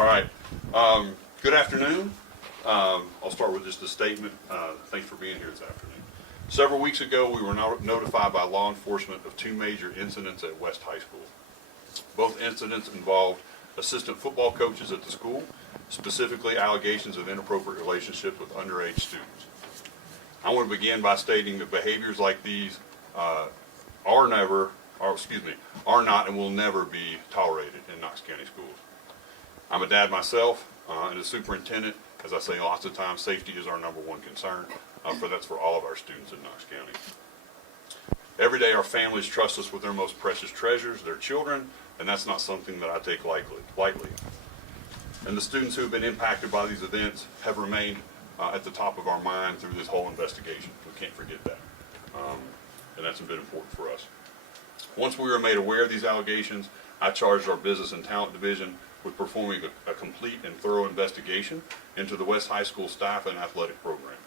All right. Good afternoon. I'll start with just a statement. Thanks for being here this afternoon. Several weeks ago, we were notified by law enforcement of two major incidents at West High School. Both incidents involved assistant football coaches at the school, specifically allegations of inappropriate relationships with underage students. I want to begin by stating that behaviors like these are not and will never be tolerated in Knox County schools. I'm a dad myself, and as superintendent, as I say lots of times, safety is our number one concern. That's for all of our students in Knox County. Every day our families trust us with their most precious treasures, their children, and that's not something that I take lightly. And the students who have been impacted by these events have remained at the top of our mind through this whole investigation. We can't forget that. And that's been important for us. Once we were made aware of these allegations, I charged our Business and Talent Division with performing a complete and thorough investigation into the West High School staff and athletic program.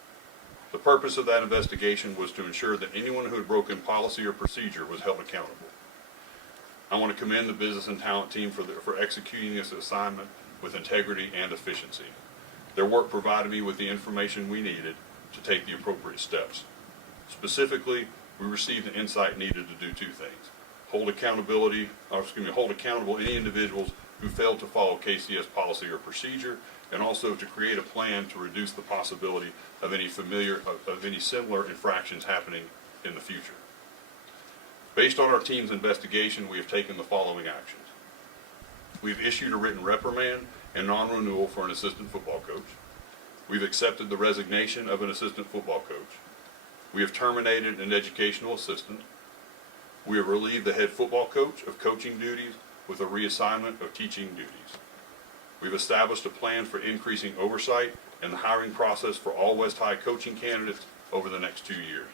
The purpose of that investigation was to ensure that anyone who had broken policy or procedure was held accountable. I want to commend the Business and Talent team for executing this assignment with integrity and efficiency. Their work provided me with the information we needed to take the appropriate steps. Specifically, we received the insight needed to do two things: hold accountable any individuals who failed to follow KCS policy or procedure, and also to create a plan to reduce the possibility of any similar infractions happening in the future. Based on our team's investigation, we have taken the following actions. We've issued a written reprimand and non-renewal for an assistant football coach. We've accepted the resignation of an assistant football coach. We have terminated an educational assistant. We have relieved the head football coach of coaching duties with a reassignment of teaching duties. We've established a plan for increasing oversight and the hiring process for all West High coaching candidates over the next 2 years.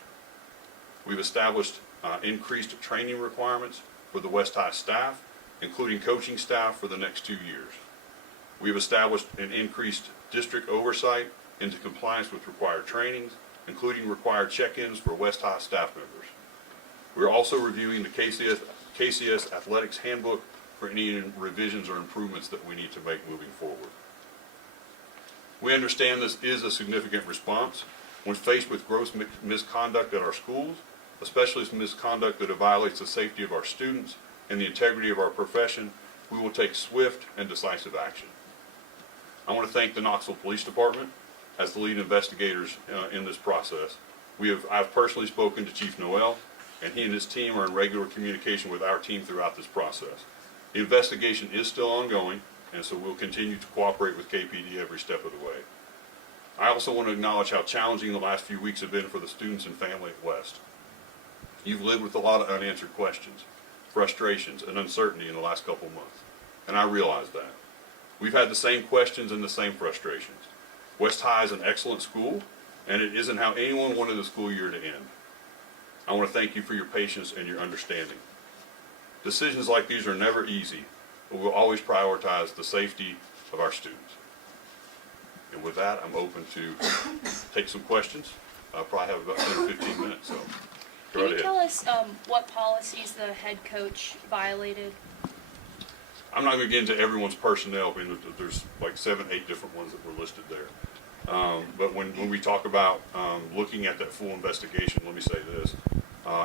We've established increased training requirements for the West High staff, including coaching staff for the next 2 years. We've established an increased district oversight into compliance with required trainings, including required check-ins for West High staff members. We're also reviewing the KCS Athletics Handbook for any revisions or improvements that we need to make moving forward. We understand this is a significant response. When faced with gross misconduct at our schools, especially misconduct that violates the safety of our students and the integrity of our profession, we will take swift and decisive action. I want to thank the Knoxville Police Department as the lead investigators in this process. I've personally spoken to Chief Noel, and he and his team are in regular communication with our team throughout this process. The investigation is still ongoing, and so we'll continue to cooperate with KPD every step of the way. I also want to acknowledge how challenging the last few weeks have been for the students and family at West. You've lived with a lot of unanswered questions, frustrations, and uncertainty in the last couple of months, and I realize that. We've had the same questions and the same frustrations. West High is an excellent school, and it isn't how anyone wanted the school year to end. I want to thank you for your patience and your understanding. Decisions like these are never easy, but we'll always prioritize the safety of our students. And with that, I'm open to take some questions. I'll probably have about 10 or 15 minutes. So Can you tell us what policies the head coach violated? I'm not going to get into everyone's personnel. I mean, there's like 7, 8 different ones that were listed there. But when we talk about looking at that full investigation, let me say this.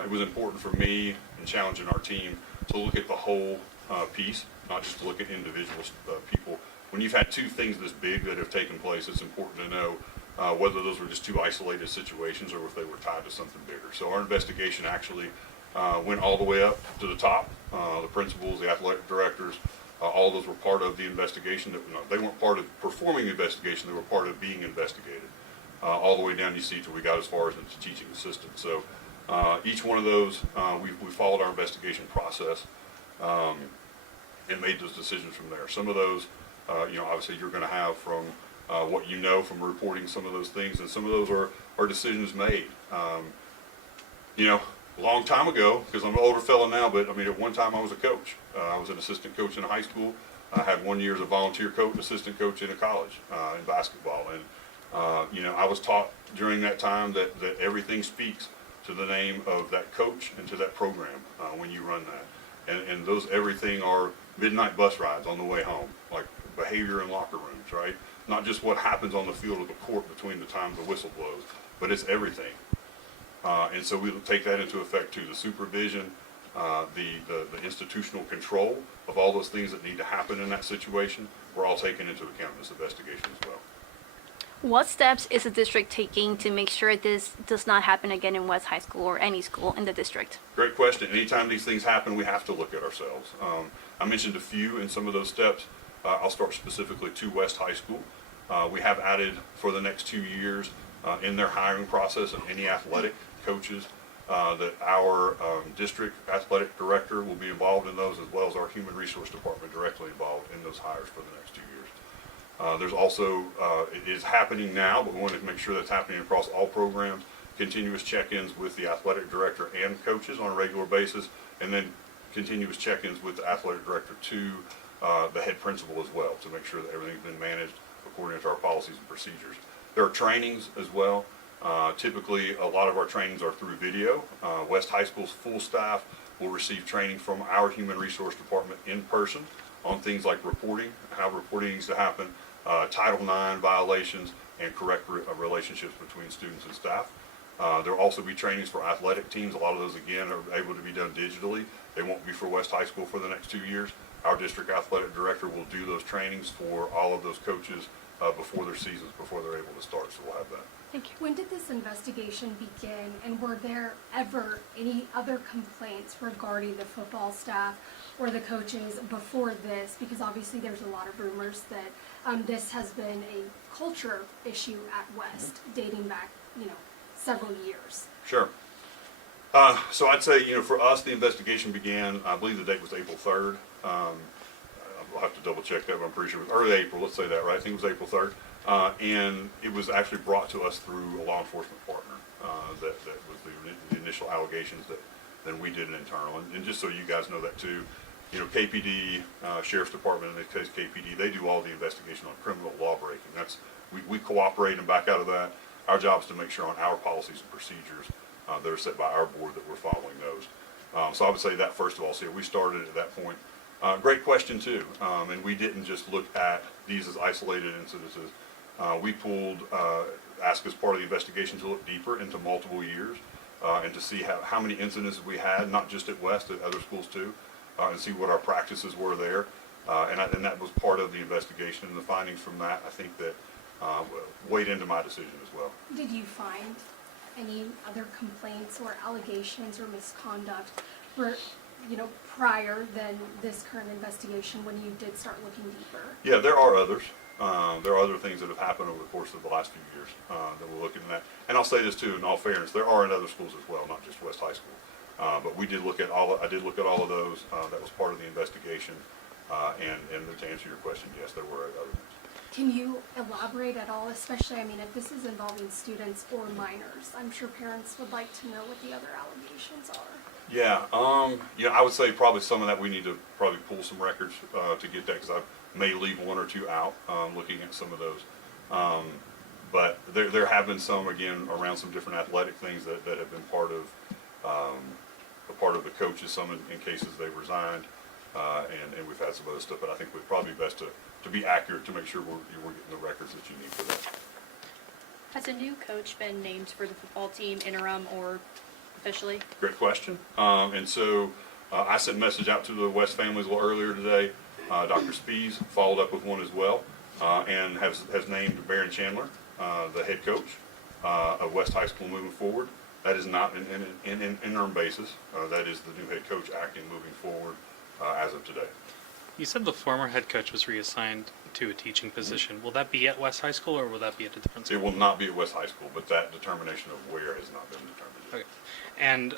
It was important for me in challenging our team to look at the whole piece, not just to look at individual people. When you've had two things this big that have taken place, it's important to know whether those were just two isolated situations or if they were tied to something bigger. So our investigation actually went all the way up to the top. The principals, the athletic directors, all those were part of the investigation. They weren't part of performing the investigation, they were part of being investigated. All the way down, you see, till we got as far as into teaching assistant. So each one of those, we followed our investigation process and made those decisions from there. Some of those, obviously you're going to have from what you know from reporting some of those things, and some of those are decisions made. A long time ago, because I'm an older fellow now, but I mean, at one time I was a coach. I was an assistant coach in a high school. I had 1 year as a volunteer coach, assistant coach in a college in basketball. And, I was taught during that time that everything speaks to the name of that coach and to that program when you run that. And those everything are midnight bus rides on the way home. Like behavior in locker rooms, right? Not just what happens on the field of the court between the time the whistle blows, but it's everything. And so we will take that into effect too. The supervision, the institutional control of all those things that need to happen in that situation, we're all taken into account in this investigation as well. What steps is the district taking to make sure this does not happen again in West High School or any school in the district? Great question. Anytime these things happen, we have to look at ourselves. I mentioned a few in some of those steps. I'll start specifically to West High School. We have added for the next 2 years in their hiring process of any athletic coaches that our district athletic director will be involved in those, as well as our human resource department directly involved in those hires for the next 2 years. There's also, it is happening now, but we want to make sure that's happening across all programs, continuous check-ins with the athletic director and coaches on a regular basis, and then continuous check-ins with the athletic director to the head principal as well, to make sure that everything's been managed according to our policies and procedures. There are trainings as well. Typically, a lot of our trainings are through video. West High School's full staff will receive training from our human resource department in person on things like reporting, how reporting needs to happen, Title IX violations, and correct relationships between students and staff. There will also be trainings for athletic teams. A lot of those, again, are able to be done digitally. They won't be for West High School for the next 2 years. Our district athletic director will do those trainings for all of those coaches before their seasons, before they're able to start, so we'll have that. Thank you. When did this investigation begin, and were there ever any other complaints regarding the football staff or the coaches before this? Because obviously there's a lot of rumors that this has been a culture issue at West dating back, several years. Sure. So I'd say, for us, the investigation began, I believe the date was April 3rd. I'll have to double check that, but I'm pretty sure it was early April, let's say that, right? I think it was April 3rd. And it was actually brought to us through a law enforcement partner. That was the initial allegations that then we did an internal. And just so you guys know that too, KPD, Sheriff's Department, in this case KPD, they do all the investigation on criminal law breaking. We cooperate and back out of that. Our job is to make sure on our policies and procedures that are set by our board that we're following those. So I would say that first of all, so we started at that point. Great question too, and we didn't just look at these as isolated incidences. We pulled, asked as part of the investigation to look deeper into multiple years and to see how many incidents we had, not just at West, at other schools too, and see what our practices were there. And that was part of the investigation, and the findings from that, I think that weighed into my decision as well. Did you find any other complaints or allegations or misconduct prior than this current investigation when you did start looking deeper? Yeah, there are others. There are other things that have happened over the course of the last few years that we're looking at. And I'll say this too, in all fairness, there are in other schools as well, not just West High School. But we did look at I did look at all of those. That was part of the investigation. And to answer your question, yes, there were other things. Can you elaborate at all, especially, if this is involving students or minors? I'm sure parents would like to know what the other allegations are. Yeah, I would say probably some of that we need to probably pull some records to get that, because I may leave one or two out looking at some of those. But there have been some, again, around some different athletic things that have been part of the coaches, some in cases they've resigned, and we've had some other stuff, but I think we'd probably be best to be accurate to make sure we're getting the records that you need for that. Has a new coach been named for the football team, interim or officially? Great question. And so I sent a message out to the West families a little earlier today. Dr. Spees followed up with one as well, and has named Baron Chandler the head coach of West High School moving forward. That is not an interim basis. That is the new head coach acting moving forward as of today. You said the former head coach was reassigned to a teaching position. Will that be at West High School, or will that be at a different school? It will not be at West High School, but that determination of where has not been determined yet. Okay. And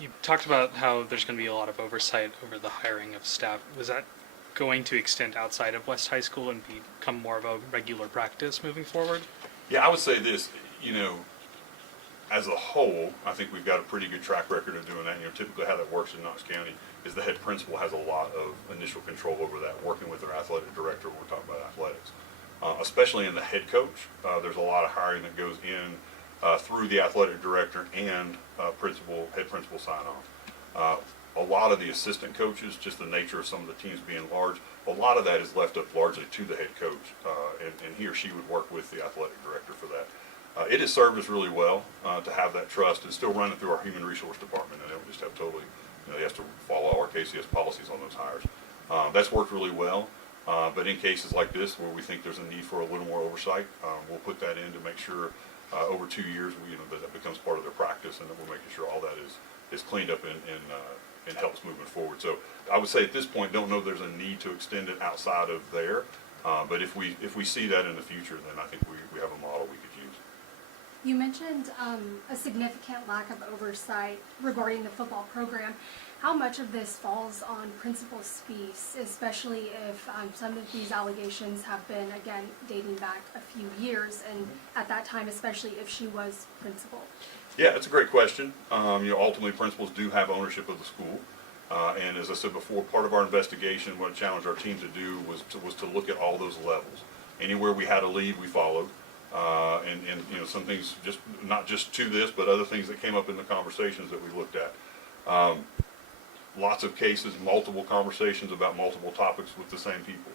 you talked about how there's going to be a lot of oversight over the hiring of staff. Was that going to extend outside of West High School and become more of a regular practice moving forward? Yeah, I would say this, as a whole, I think we've got a pretty good track record of doing that. Typically how that works in Knox County is the head principal has a lot of initial control over that, working with their athletic director when we're talking about athletics. Especially in the head coach, there's a lot of hiring that goes in through the athletic director and head principal sign-off. a lot of the assistant coaches, just the nature of some of the teams being large, a lot of that is left up largely to the head coach, and he or she would work with the athletic director for that. It has served us really well to have that trust and still run it through our human resource department, and we just have totally, he has to follow our KCS policies on those hires. That's worked really well, but in cases like this where we think there's a need for a little more oversight, we'll put that in to make sure over 2 years that becomes part of their practice, and that we're making sure all that is cleaned up and helps moving forward. So I would say at this point, don't know there's a need to extend it outside of there, but if we see that in the future, then I think we have a model we could use. You mentioned a significant lack of oversight regarding the football program. How much of this falls on Principal Spies, especially if some of these allegations have been, again, dating back a few years, and at that time, especially if she was principal? Yeah, that's a great question. Ultimately, principals do have ownership of the school. And as I said before, part of our investigation, what I challenged our team to do was to look at all those levels. Anywhere we had a lead, we followed. And some things, just not just to this, but other things that came up in the conversations that we looked at. Lots of cases, multiple conversations about multiple topics with the same people.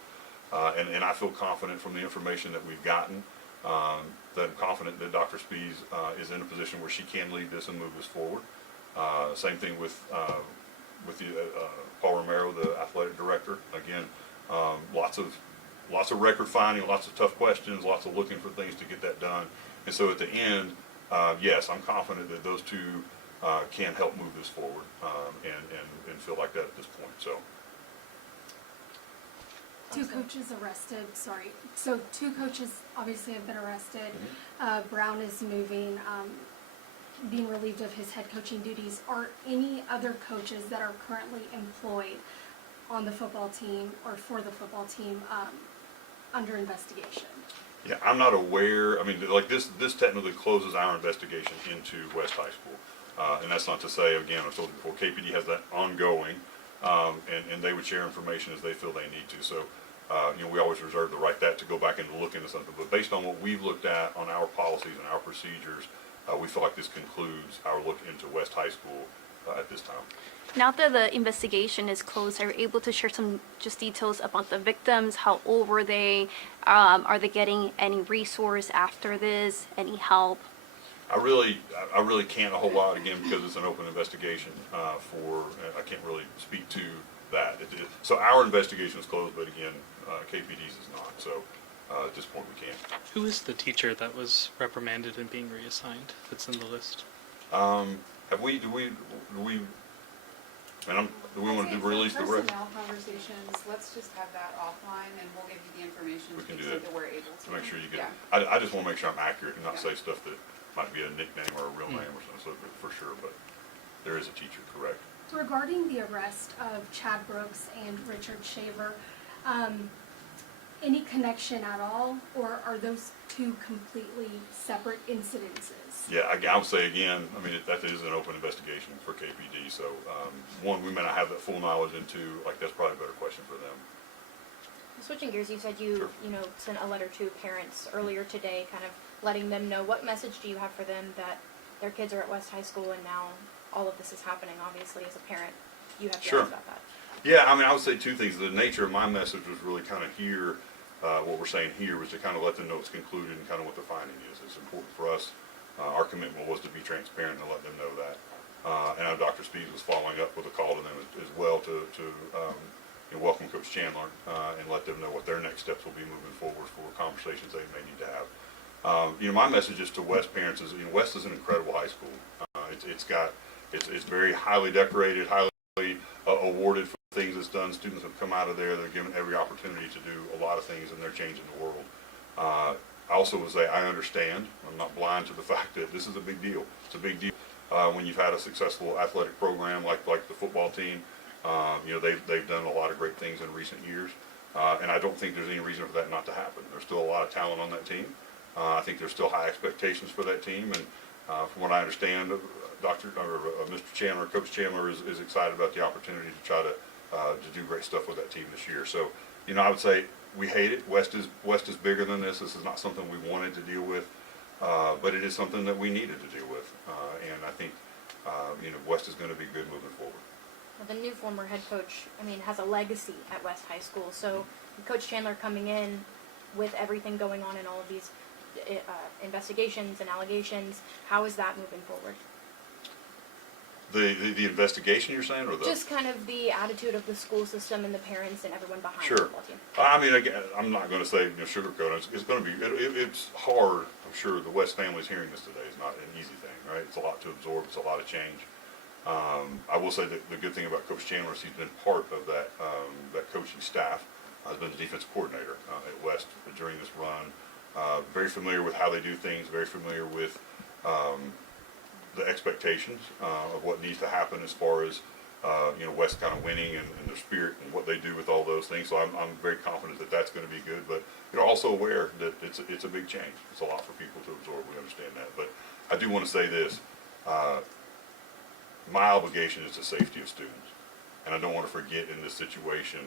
And I feel confident from the information that we've gotten, that I'm confident that Dr. Spies is in a position where she can lead this and move us forward. Same thing with Paul Romero, the athletic director. Again, lots of record finding, lots of tough questions, lots of looking for things to get that done. And so at the end, yes, I'm confident that those two can help move this forward and feel like that at this point. So. Two coaches arrested, sorry. So 2 coaches obviously have been arrested. Brown is moving, being relieved of his head coaching duties. Are any other coaches that are currently employed on the football team or for the football team under investigation? Yeah, I'm not aware. I mean, like this technically closes our investigation into West High School. And that's not to say, again, I told you before, KPD has that ongoing, and they would share information as they feel they need to. So, we always reserve the right to go back and look into something. But based on what we've looked at on our policies and our procedures, we feel like this concludes our look into West High School at this time. Now that the investigation is closed, are you able to share some just details about the victims? How old were they? Are they getting any resource after this? Any help? I really can't a whole lot, again, because it's an open investigation. I can't really speak to that. So our investigation is closed, but again, KPD's is not. So at this point, we can't. Who is the teacher that was reprimanded and being reassigned that's in the list? Do we want to release the record? Personnel conversations, let's just have that offline and we'll give you the information We to can the do extent that. that we're able to. Make sure you get Yeah. it. I just want to make sure I'm accurate and not Yeah. say stuff that might be a nickname or a real name or something, so for sure, but there is a teacher, correct. Regarding the arrest of Chad Brooks and Richard Shaver, any connection at all, or are those 2 completely separate incidences? Yeah, I would say again, I mean, that is an open investigation for KPD, so, one, we may not have that full knowledge into, that's probably a better question for them. Switching gears, you said Sure. sent a letter to parents earlier today, kind of letting them know. What message do you have for them that their kids are at West High School and now all of this is happening? Obviously, as a parent, you have Sure. feelings about that. Yeah, I mean, I would say 2 things. The nature of my message was really kind of what we're saying here was to kind of let them know it's concluded and kind of what the finding is. It's important for us. Our commitment was to be transparent and let them know that. And our Dr. Speeds was following up with a call to them as well to welcome Coach Chandler and let them know what their next steps will be moving forward for conversations they may need to have. My message is to West parents is, West is an incredible high school. It's very highly decorated, highly awarded for things it's done. Students have come out of there. They're given every opportunity to do a lot of things, and they're changing the world. I also would say I understand. I'm not blind to the fact that this is a big deal. It's a big deal when you've had a successful athletic program like the football team. They've done a lot of great things in recent years, and I don't think there's any reason for that not to happen. There's still a lot of talent on that team. I think there's still high expectations for that team, and from what I understand, Mr. Chandler, Coach Chandler is excited about the opportunity to try to do great stuff with that team this year. So, I would say we hate it. West is bigger than this. This is not something we wanted to deal with, but it is something that we needed to deal with, and I think West is going to be good moving forward. Well, the new former head coach, I mean, has a legacy at West High School. So Coach Chandler coming in with everything going on in all of these investigations and allegations, how is that moving forward? The investigation you're saying, or the? Just kind of the attitude of the school system and the parents and everyone behind the Sure. football team. I mean, again, I'm not going to say, sugarcoat it. It's going to be, it's hard. I'm sure the West family's hearing this today. It's not an easy thing, right? It's a lot to absorb. It's a lot of change. I will say that the good thing about Coach Chandler is he's been part of that coaching staff. Has been the defensive coordinator at West during this run. Very familiar with how they do things. Very familiar with the expectations of what needs to happen as far as West kind of winning and their spirit and what they do with all those things. So I'm very confident that that's going to be good. But also aware that it's a big change. It's a lot for people to absorb. We understand that. But I do want to say this. My obligation is the safety of students, and I don't want to forget in this situation,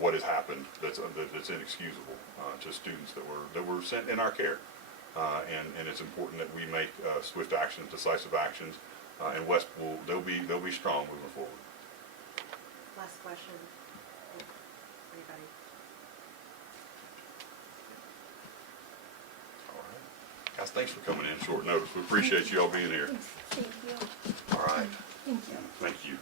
what has happened that's inexcusable to students that were sent in our care, and it's important that we make swift actions, decisive actions, and West they'll be strong moving forward. Last question. Anybody? All right, guys, thanks for coming in short notice. We appreciate you all being here. Thank you. All right, Thank you. thank you.